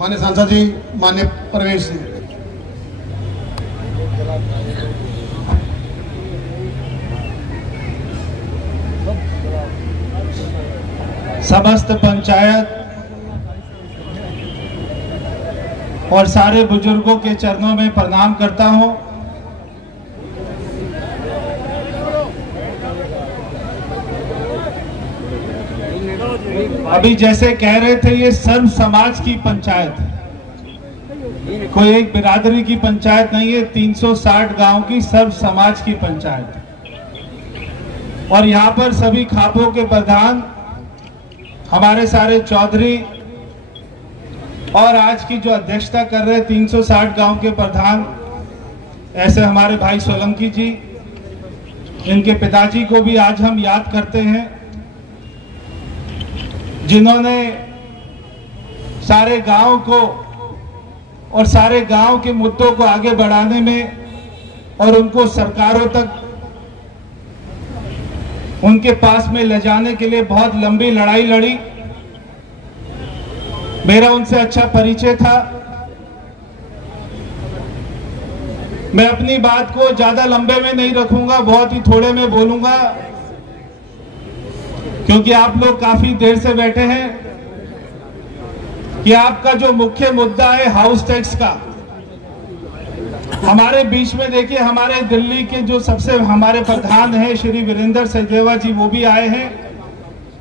माननीय सांसद जी, माननीय प्रवेश जी। समस्त पंचायत और सारे बुजुर्गों के चरणों में प्रणाम करता हूं। अभी जैसे कह रहे थे, ये सर्व समाज की पंचायत है, कोई एक बिरादरी की पंचायत नहीं है, 360 गांव की सर्व समाज की पंचायत है। और यहाँ पर सभी खापों के प्रधान, हमारे सारे चौधरी और आज की जो अध्यक्षता कर रहे 360 गांव के प्रधान, ऐसे हमारे भाई सोलंकी जी, इनके पिताजी को भी आज हम याद करते हैं, जिन्होंने सारे गांव को और सारे गांव के मुद्दों को आगे बढ़ाने में और उनको सरकारों तक उनके पास में ले जाने के लिए बहुत लंबी लड़ाई लड़ी। मेरा उनसे अच्छा परिचय था। मैं अपनी बात को ज्यादा लंबे में नहीं रखूंगा, बहुत ही थोड़े में बोलूंगा, क्योंकि आप लोग काफी देर से बैठे हैं कि आपका जो मुख्य मुद्दा है हाउस टैक्स का, हमारे बीच में देखिए हमारे दिल्ली के जो सबसे हमारे प्रधान हैं श्री वीरेंद्र सचदेवा जी, वो भी आए हैं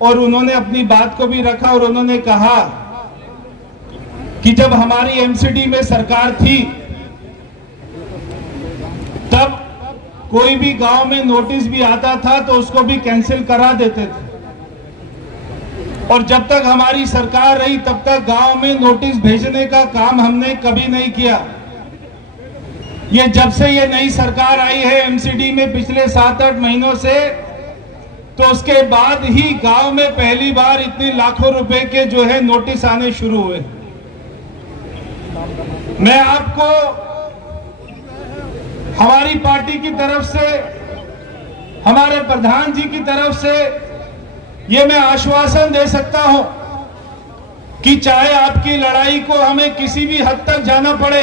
और उन्होंने अपनी बात को भी रखा और उन्होंने कहा कि जब हमारी एमसीडी में सरकार थी तब कोई भी गांव में नोटिस भी आता था तो उसको भी कैंसिल करा देते थे, और जब तक हमारी सरकार रही तब तक गांव में नोटिस भेजने का काम हमने कभी नहीं किया। ये जब से ये नई सरकार आई है एमसीडी में पिछले 7-8 महीनों से, तो उसके बाद ही गांव में पहली बार इतने लाखों रुपए के जो है नोटिस आने शुरू हुए। मैं आपको हमारी पार्टी की तरफ से, हमारे प्रधान जी की तरफ से ये मैं आश्वासन दे सकता हूं कि चाहे आपकी लड़ाई को हमें किसी भी हद तक जाना पड़े,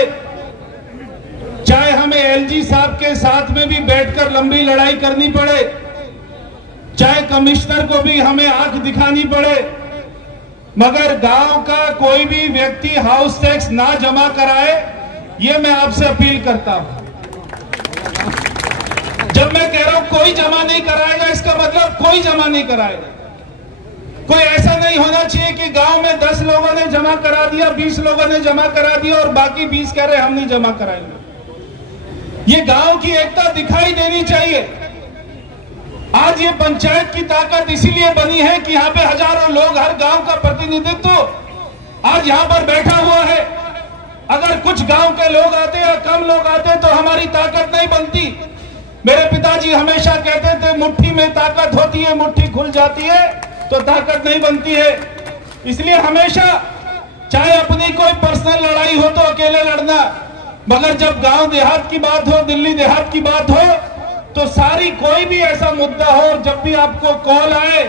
चाहे हमें एलजी साहब के साथ में भी बैठकर लंबी लड़ाई करनी पड़े, चाहे कमिश्नर को भी हमें आंख दिखानी पड़े, मगर गांव का कोई भी व्यक्ति हाउस टैक्स ना जमा कराए, ये मैं आपसे अपील करता हूं। जब मैं कह रहा हूं कोई जमा नहीं कराएगा, इसका मतलब कोई जमा नहीं कराएगा। कोई ऐसा नहीं होना चाहिए कि गांव में 10 लोगों ने जमा करा दिया, 20 लोगों ने जमा करा दिया और बाकी 20 कह रहे हम नहीं जमा कराएंगे। ये गांव की एकता दिखाई देनी चाहिए। आज ये पंचायत की ताकत इसीलिए बनी है कि यहाँ पे हजारों लोग, हर गांव का प्रतिनिधित्व आज यहाँ पर बैठा हुआ है। अगर कुछ गांव के लोग आते या कम लोग आते तो हमारी ताकत नहीं बनती। मेरे पिताजी हमेशा कहते थे मुट्ठी में ताकत होती है, मुट्ठी खुल जाती है तो ताकत नहीं बनती है। इसलिए हमेशा चाहे अपनी कोई पर्सनल लड़ाई हो तो अकेले लड़ना, मगर जब गांव देहात की बात हो, दिल्ली देहात की बात हो, तो सारी कोई भी ऐसा मुद्दा हो, जब भी आपको कॉल आए,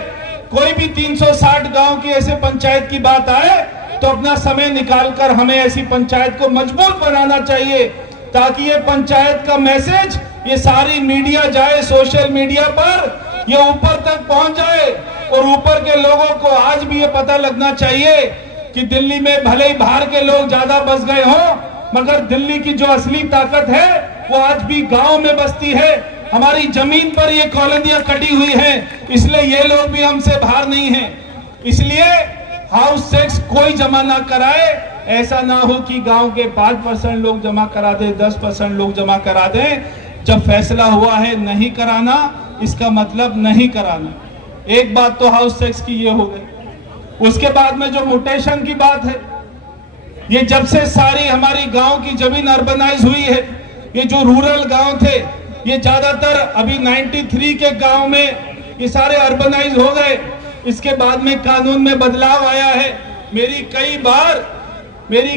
कोई भी 360 गांव की ऐसे पंचायत की बात आए, तो अपना समय निकालकर हमें ऐसी पंचायत को मजबूत बनाना चाहिए, ताकि ये पंचायत का मैसेज ये सारी मीडिया जाए, सोशल मीडिया पर ये ऊपर तक पहुंच जाए और ऊपर के लोगों को आज भी ये पता लगना चाहिए कि दिल्ली में भले ही बाहर के लोग ज्यादा बस गए हों, मगर दिल्ली की जो असली ताकत है वो आज भी गांव में बसती है। हमारी जमीन पर ये कॉलोनियां कटी हुई हैं, इसलिए ये लोग भी हमसे बाहर नहीं हैं। इसलिए हाउस टैक्स कोई जमा ना कराए। ऐसा ना हो कि गांव के 5% लोग जमा करा दे, 10% लोग जमा करा दें। जब फैसला हुआ है नहीं कराना, इसका मतलब नहीं कराना। एक बात तो हाउस टैक्स की ये हो गई। उसके बाद में जो म्यूटेशन की बात है, ये जब से सारी हमारी गांव की जमीन अर्बनाइज हुई है, ये जो रूरल गांव थे ये ज्यादातर अभी 93 के गांव में ये सारे अर्बनाइज हो गए। इसके बाद में कानून में बदलाव आया है। मेरी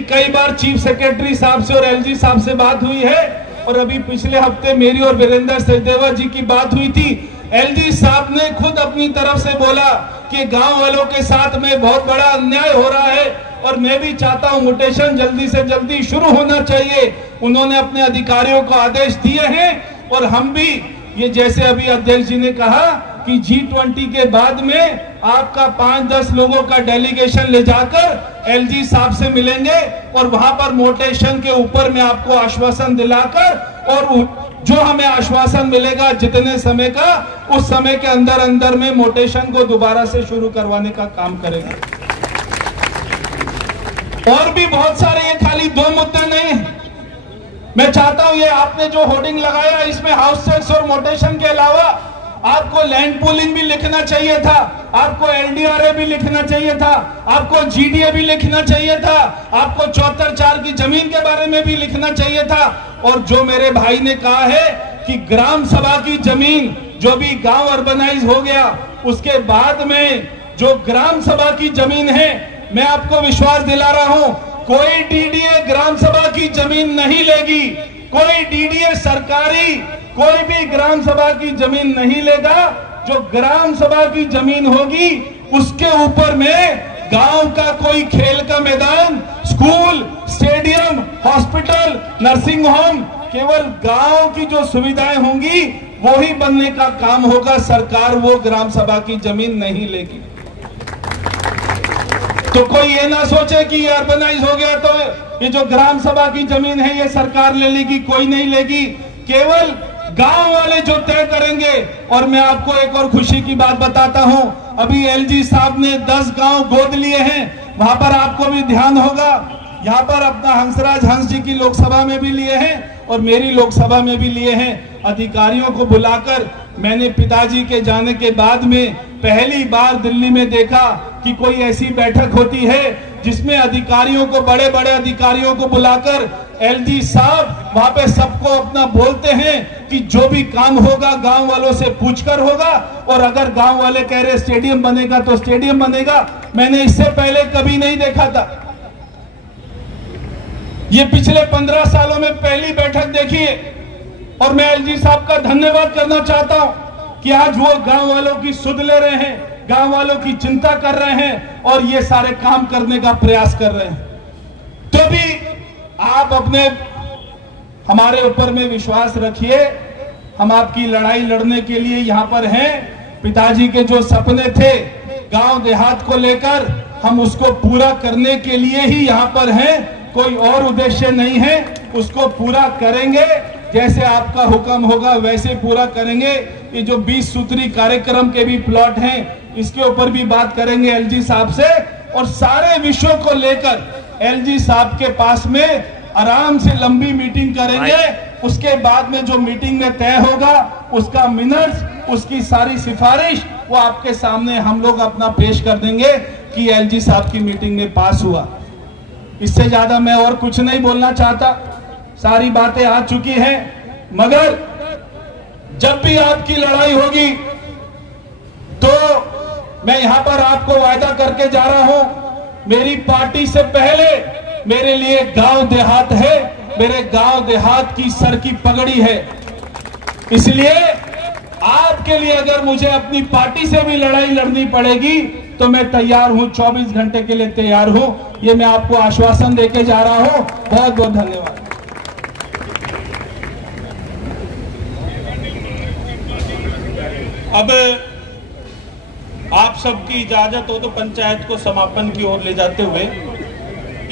कई बार चीफ सेक्रेटरी साहब से और एलजी साहब से बात हुई है, और अभी पिछले हफ्ते मेरी और वीरेंद्र सचदेवा जी की बात हुई थी। एलजी साहब ने खुद अपनी तरफ से बोला कि गांव वालों के साथ में बहुत बड़ा अन्याय हो रहा है और मैं भी चाहता हूं म्यूटेशन जल्दी से जल्दी शुरू होना चाहिए। उन्होंने अपने अधिकारियों को आदेश दिए हैं और हम भी ये जैसे अभी अध्यक्ष जी ने कहा कि G20 के बाद में आपका 5-10 लोगों का डेलीगेशन ले जाकर एलजी साहब से मिलेंगे और वहां पर म्यूटेशन के ऊपर में आपको आश्वासन दिलाकर और जो हमें आश्वासन मिलेगा जितने समय का, उस समय के अंदर अंदर में म्यूटेशन को दोबारा से शुरू करवाने का काम करेंगे। और भी बहुत सारे, ये खाली 2 मुद्दे नहीं है। मैं चाहता हूं ये आपने जो होर्डिंग लगाया इसमें हाउस टैक्स और म्यूटेशन के अलावा आपको लैंड पूलिंग भी लिखना चाहिए था, आपको एलडीआरए भी लिखना चाहिए था, आपको जीडीए भी लिखना चाहिए था, आपको 74/4 की जमीन के बारे में भी लिखना चाहिए था। और जो मेरे भाई ने कहा है कि ग्राम सभा की जमीन जो भी गांव अर्बनाइज हो गया उसके बाद में जो ग्राम सभा की जमीन है, मैं आपको विश्वास दिला रहा हूं कोई डीडीए ग्राम सभा की जमीन नहीं लेगी, कोई डीडीए सरकारी कोई भी ग्राम सभा की जमीन नहीं लेगा। जो ग्राम सभा की जमीन होगी उसके ऊपर में गांव का कोई खेल का मैदान, school, stadium, hospital, nursing home, केवल गांव की जो सुविधाएं होंगी वो ही बनने का काम होगा। सरकार वो ग्राम सभा की जमीन नहीं लेगी। तो कोई ये ना सोचे कि ये अर्बनाइज हो गया तो ये जो ग्राम सभा की जमीन है ये सरकार ले लेगी, कोई नहीं लेगी, केवल गांव वाले जो तय करेंगे। और मैं आपको एक और खुशी की बात बताता हूं, अभी एलजी साहब ने 10 गांव गोद लिए हैं, वहां पर आपको भी ध्यान होगा। यहाँ पर अपना हंसराज हंस जी की लोकसभा में भी लिए हैं और मेरी लोकसभा में भी लिए हैं। अधिकारियों को बुलाकर मैंने पिताजी के जाने के बाद में पहली बार दिल्ली में देखा कि कोई ऐसी बैठक होती है जिसमें अधिकारियों को, बड़े बड़े अधिकारियों को बुलाकर एलजी साहब वहां पे सबको अपना बोलते हैं कि जो भी काम होगा गांव वालों से पूछकर होगा, और अगर गांव वाले कह रहे स्टेडियम बनेगा तो स्टेडियम बनेगा। मैंने इससे पहले कभी नहीं देखा था, ये पिछले 15 सालों में पहली बैठक देखी है। और मैं एलजी साहब का धन्यवाद करना चाहता हूं कि आज वो गांव वालों की सुध ले रहे हैं, गांव वालों की चिंता कर रहे हैं और ये सारे काम करने का प्रयास कर रहे हैं। तो भी आप अपने हमारे ऊपर में विश्वास रखिए, हम आपकी लड़ाई लड़ने के लिए यहाँ पर हैं। पिताजी के जो सपने थे गांव देहात को लेकर, हम उसको पूरा करने के लिए ही यहाँ पर हैं, कोई और उद्देश्य नहीं है। उसको पूरा करेंगे, जैसे आपका हुक्म होगा वैसे पूरा करेंगे। ये जो 20 सूत्री कार्यक्रम के भी प्लॉट हैं इसके ऊपर भी बात करेंगे एलजी साहब से, और सारे विषयों को लेकर एलजी साहब के पास में आराम से लंबी मीटिंग करेंगे। उसके बाद में जो मीटिंग में तय होगा उसका मिनट्स, उसकी सारी सिफारिश वो आपके सामने हम लोग अपना पेश कर देंगे कि एलजी साहब की मीटिंग में पास हुआ। इससे ज्यादा मैं और कुछ नहीं बोलना चाहता, सारी बातें आ चुकी हैं। मगर जब भी आपकी लड़ाई होगी तो मैं यहां पर आपको वायदा करके जा रहा हूं, मेरी पार्टी से पहले मेरे लिए गांव देहात है, मेरे गांव देहात की सर की पगड़ी है। इसलिए आपके लिए अगर मुझे अपनी पार्टी से भी लड़ाई लड़नी पड़ेगी तो मैं तैयार हूं, 24 घंटे के लिए तैयार हूं। ये मैं आपको आश्वासन देके जा रहा हूं। बहुत बहुत धन्यवाद। अब आप सबकी इजाजत हो तो पंचायत को समापन की ओर ले जाते हुए,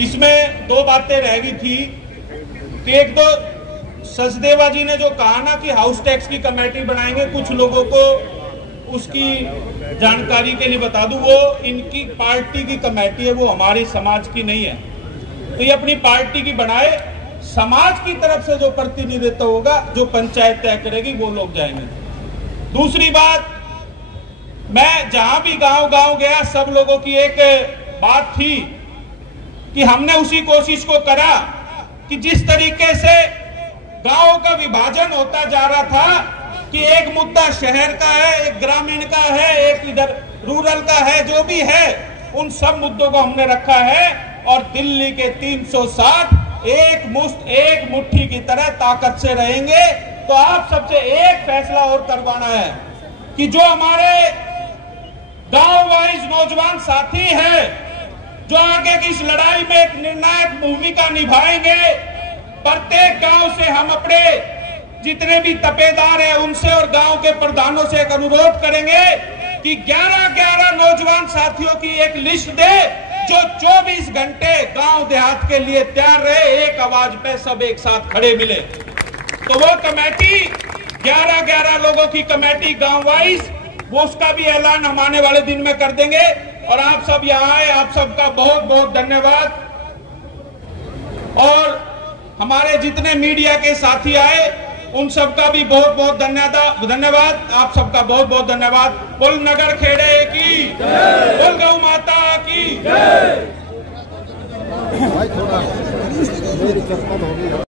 इसमें 2 बातें रह गई थी कि एक तो सचदेवा जी ने जो कहा ना कि हाउस टैक्स की कमेटी बनाएंगे, कुछ लोगों को उसकी जानकारी के लिए बता दूं, वो इनकी पार्टी की कमेटी है, वो हमारे समाज की नहीं है। तो ये अपनी पार्टी की बनाए, समाज की तरफ से जो प्रतिनिधित्व होगा, जो पंचायत तय करेगी वो लोग जाएंगे। दूसरी बात, मैं जहां भी गांव गांव गया सब लोगों की एक बात थी कि हमने उसी कोशिश को करा कि जिस तरीके से गांव का विभाजन होता जा रहा था कि एक मुद्दा शहर का है, एक ग्रामीण का है, एक इधर रूरल का है, जो भी है उन सब मुद्दों को हमने रखा है और दिल्ली के 360 एक मुश्त एक मुट्ठी की तरह ताकत से रहेंगे। तो आप सबसे एक फैसला और करवाना है कि जो हमारे गांव वाइज नौजवान साथी हैं जो आगे की इस लड़ाई में एक निर्णायक भूमिका निभाएंगे। प्रत्येक गांव से हम अपने जितने भी तपेदार हैं उनसे और गांव के प्रधानों से एक अनुरोध करेंगे कि 11-11 नौजवान साथियों की एक लिस्ट दे जो 24 घंटे गांव देहात के लिए तैयार रहे, एक आवाज पे सब एक साथ खड़े मिले। तो वो कमेटी 11-11 लोगों की कमेटी गांव वाइज, वो उसका भी ऐलान हम आने वाले दिन में कर देंगे। और आप सब यहाँ आए, आप सबका बहुत बहुत धन्यवाद। और हमारे जितने मीडिया के साथी आए उन सबका भी बहुत बहुत धन्यवाद। आप सबका बहुत बहुत धन्यवाद। बोल नगर खेड़े की, बोल गौ माता की।